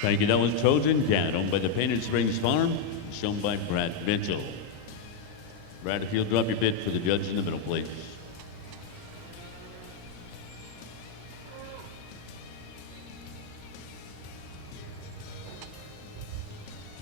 Thank you. That was Trojan Cat, owned by the Painted Springs Farm, shown by Brad Mitchell. Brad, if you'll drop your bid for the judge in the middle, please.